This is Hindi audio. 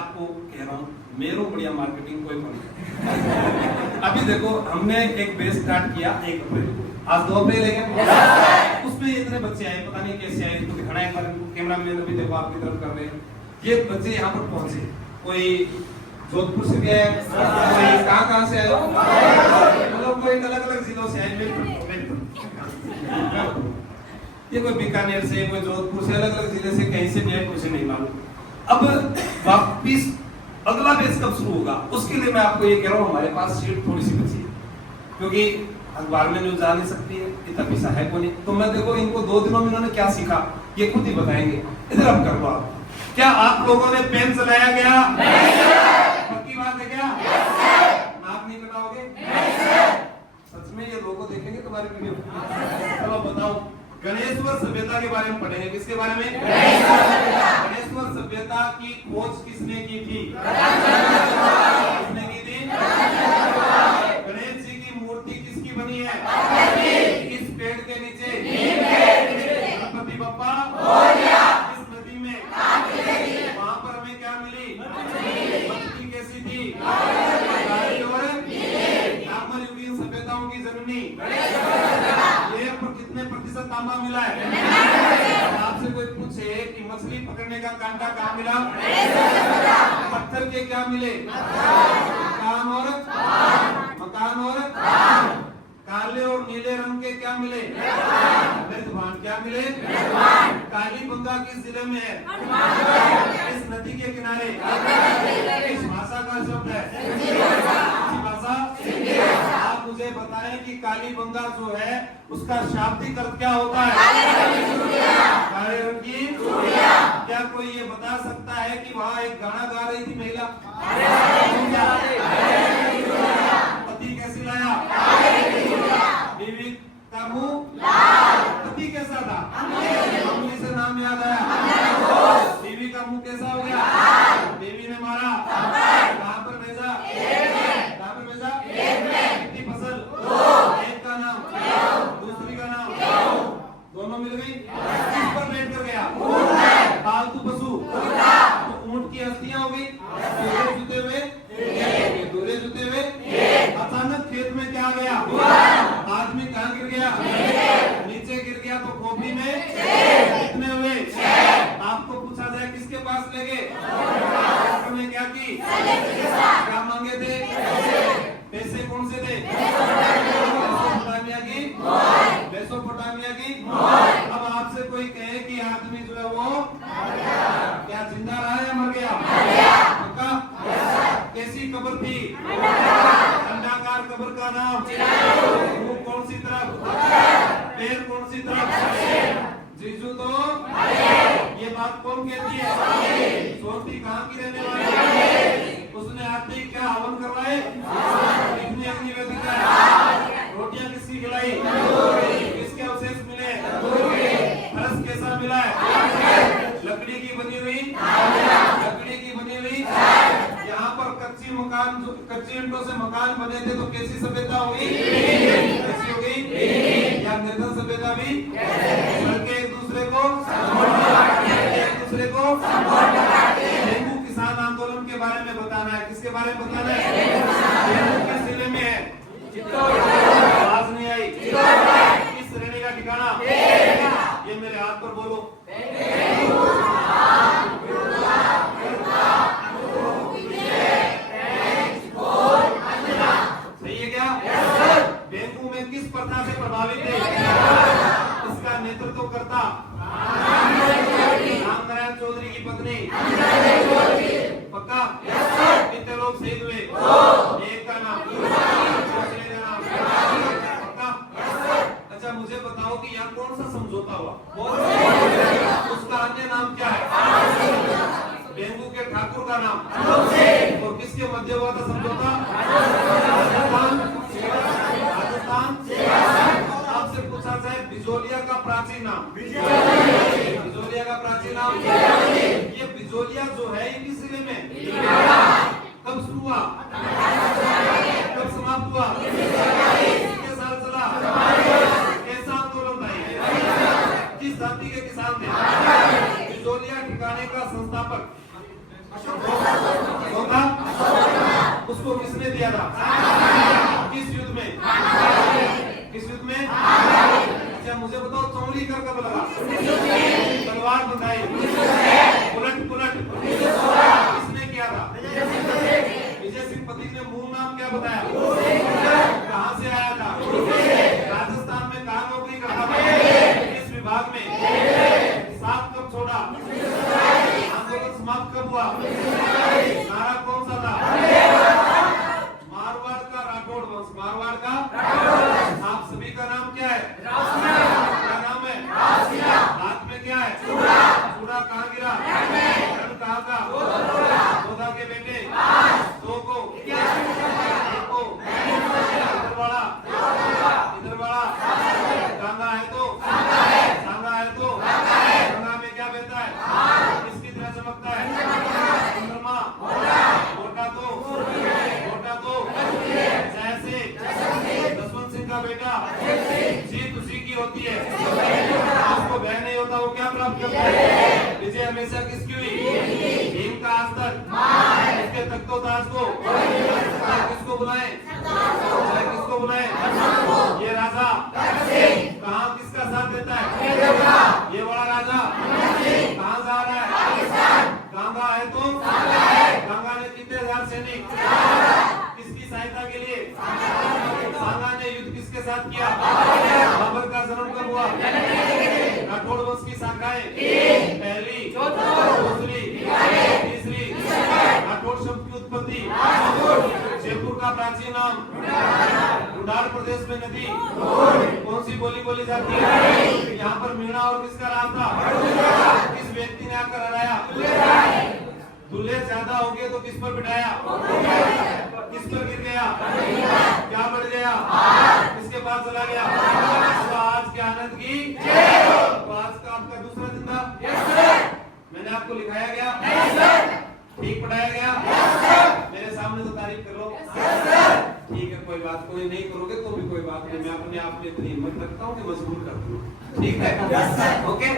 आपको कह रहा हूँ, मेरो बढ़िया मार्केटिंग कोई नहीं। अभी देखो हमने एक बेस स्टार्ट किया 1 अप्रैल को, आज 2 अप्रैल है क्या? उसमें इतने बच्चे आए, पता नहीं कैसे आए, तो दिखाना है, कैमरा मैन अभी देखो आपकी तरफ कर रहे हैं। ये बच्चे यहाँ पर पहुंचे, कोई जोधपुर से गए, कोई कहाँ से आए, मतलब कोई अलग अलग जिलों से आए। ये कोई बीकानेर से, कोई जोधपुर से, अलग अलग जिले से, कहीं से भी आए, मुझे नहीं मालूम। अब वापिस अगला बैच कब शुरू होगा, उसके लिए मैं आपको ये कह रहा हूँ, हमारे पास सीट थोड़ी सी बची है, क्योंकि अखबार में न्यूज जा नहीं सकती है, इतना पैसा है को नहीं। तो मैं देखो इनको 2 दिनों में इन्होंने क्या सीखा ये खुद ही बताएंगे। इधर अब कर लो आप, क्या आप लोगों ने पेन चलाया गया? पक्की बात है क्या? नाक नहीं कटाओगे? सच में ये लोगों देखेंगे तुम्हारी वीडियो। चलो बताओ, गणेश्वर सभ्यता के बारे में पढ़ेंगे। किसके बारे में? गणेश्वर सभ्यता की खोज किसने की थी? किसने की थी? गणेश जी की मूर्ति किसकी बनी है? इस पेड़ के नीचे गणपति बप्पा इस नदी में, वहां पर हमें क्या मिली? मछली कैसी थी? काली और ताम्र युगीन सभ्यताओं की जननी। ये पर कितने प्रतिशत तांबा मिला है? आपसे कोई पूछे कि मछली पकड़ने का कांटा कहाँ मिला? पत्थर के क्या मिले? मकान और काले और नीले रंग के क्या मिले? मृदभान। क्या मिले? कालीबंगा किस जिले में है? इस नदी के किनारे। किस भाषा का शब्द है? भाषा। आप मुझे बताएं कि कालीबंगा जो है उसका शाब्दिक अर्थ क्या होता है? काले रंग की चूड़ियां। क्या कोई ये बता सकता है कि वहाँ एक गाना गा रही थी महिला? पति कैसी लाया? बीवी का मुंह लाल। पति कैसा था? अम्मी से नाम याद आया। बीवी का मुंह कैसा हो गया? बीवी ने मारा। कहाँ पर भेजा? कहाँ पर भेजा? कितनी फसल? एक का नाम, दूसरी का नाम, दोनों मिल गई। किस पर बैठ कर गया? पालतू पशु। तो ऊंट की हस्तियां हो गई। दूरे जुते हुए अचानक खेत में क्या गया? आदमी कहाँ गिर गया? नीचे गिर गया। तो खोपड़ी में कितने हुए? आपको पूछा जाए किसके पास ले गए? में क्या की? क्या मांगे थे? पैसे कौन से थे? मेसोपोटामिया की। अब आपसे कोई कहे कि आदमी जो है वो क्या जिंदा रहा है या मर गया? पक्का? कैसी कब्र थी? अंडाकार कब्र का नाम? मुंह कौन सी तरफ? पैर कौन सी तरफ? जीजू तो ये बात कौन कहती है? सोती कहाँ की रहने वाली? उसने आते क्या हवन करवाए? कितनी अग्नि में दिखाए? रोटियां किसकी खिलाई? किसके अवशेष मिले? फर्श कैसा मिला है? लकड़ी की बनी हुई। लकड़ी की बनी हुई। यहाँ पर कच्ची ईंटों से मकान बने थे, तो कैसी सभ्यता होगी? कैसी होगी? या निर्धन सभ्यता भी? लड़के एक दूसरे को डेंगू किसान आंदोलन के बारे में बताना है। किसके बारे में बताना है? डेंगू किस जिले में है? आवाज नहीं आई। किस श्रेणी का ठिकाना? ये मेरे हाथ पर बोलो। सही है क्या? डेंगू में किस प्रथा से प्रभावित है? इसका नेतृत्व करता रामनारायण चौधरी की पत्नी। पक्का? कितने लोग शहीद हुए? एक का नाम, दूसरे का नाम। पक्का? अच्छा मुझे बताओ कि यहाँ कौन सा समझौता हुआ? उसका अन्य नाम क्या है? डेंगू के ठाकुर का नाम। और किसके मध्य हुआ था समझौता? राजस्थान। आपसे पूछा जाए बिजोलिया का प्राचीन नाम? बिजोलिया का प्राचीन नाम? ये बिजोलिया जो है ये किस जिले में? कब शुरू हुआ? कब समाप्त हुआ? कितने साल चला? कैसा आंदोलन था ये? किस जाति के किसान थे? बिजोलिया ठिकाने का संस्थापक चौथा उसको किसने दिया था? किस युद्ध में? किस युद्ध में? अच्छा मुझे बताओ चौली कर कब लगा? तलवार बंधाई उलट किसने किया था? विजय सिंह पति ने मूल नाम क्या बताया? कहाँ से आया था? राजस्थान में कहाँ नौकरी करता था? किस विभाग में? साथ कब छोड़ा? आंदोलन समाप्त कब हुआ? नारा कौन सा था? मारवाड़ का राठौड़ वंश। मारवाड़ का आप सभी का नाम क्या है? क्या नाम है? हाथ में क्या है? चूड़ा कहाँ गिरा? रण कहाँ का? जोधा के बेटे दो को एक को इधर वाला गंगा है तो गंगा में क्या बहता है? किसकी तरह चमकता है? चंद्रमा। मोटा तो जैसे जसवंत सिंह का बेटा जीत उसी की होती है। आपको बहन नहीं होता वो क्या प्राप्त करता है? विजय हमेशा किसकी हुई? भीम का आज तक इसके तख्तोताज को किसको बुलाए? ये राजा कहाँ किसका साथ देता है? ये बड़ा राजा कहाँ जा रहा है? गंगा है तो गंगा ने कितने हजार सैनिक किसकी सहायता के लिए? सांगा ने युद्ध किसके साथ किया? बाबर का जन्म कब हुआ? राठौड़ वंश की शाखाएं पहली, दूसरी, तीसरी। राठौड़ शब्द की उत्पत्ति जयपुर का प्राचीन नाम। उड़ार प्रदेश में नदी कौन सी बोली जाती है? यहाँ पर मीणा और किसका राज था? किस व्यक्ति ने आकर हराया? दूल्हे ज्यादा हो गए तो किस पर बिठाया? किस पर गिर गया? क्या बढ़ गया? किसके पास चला गया? तो आज के आनंद की तो आज का आपका दूसरा दिन था। मैंने आपको लिखाया गया? ठीक पढ़ाया गया? मेरे सामने तो तारीफ कर लो। ठीक है कोई बात, कोई नहीं करोगे तो भी कोई बात नहीं। मैं अपने आप में इतनी हिम्मत रखता हूँ कि मजबूर कर दूँ। ठीक है? ओके।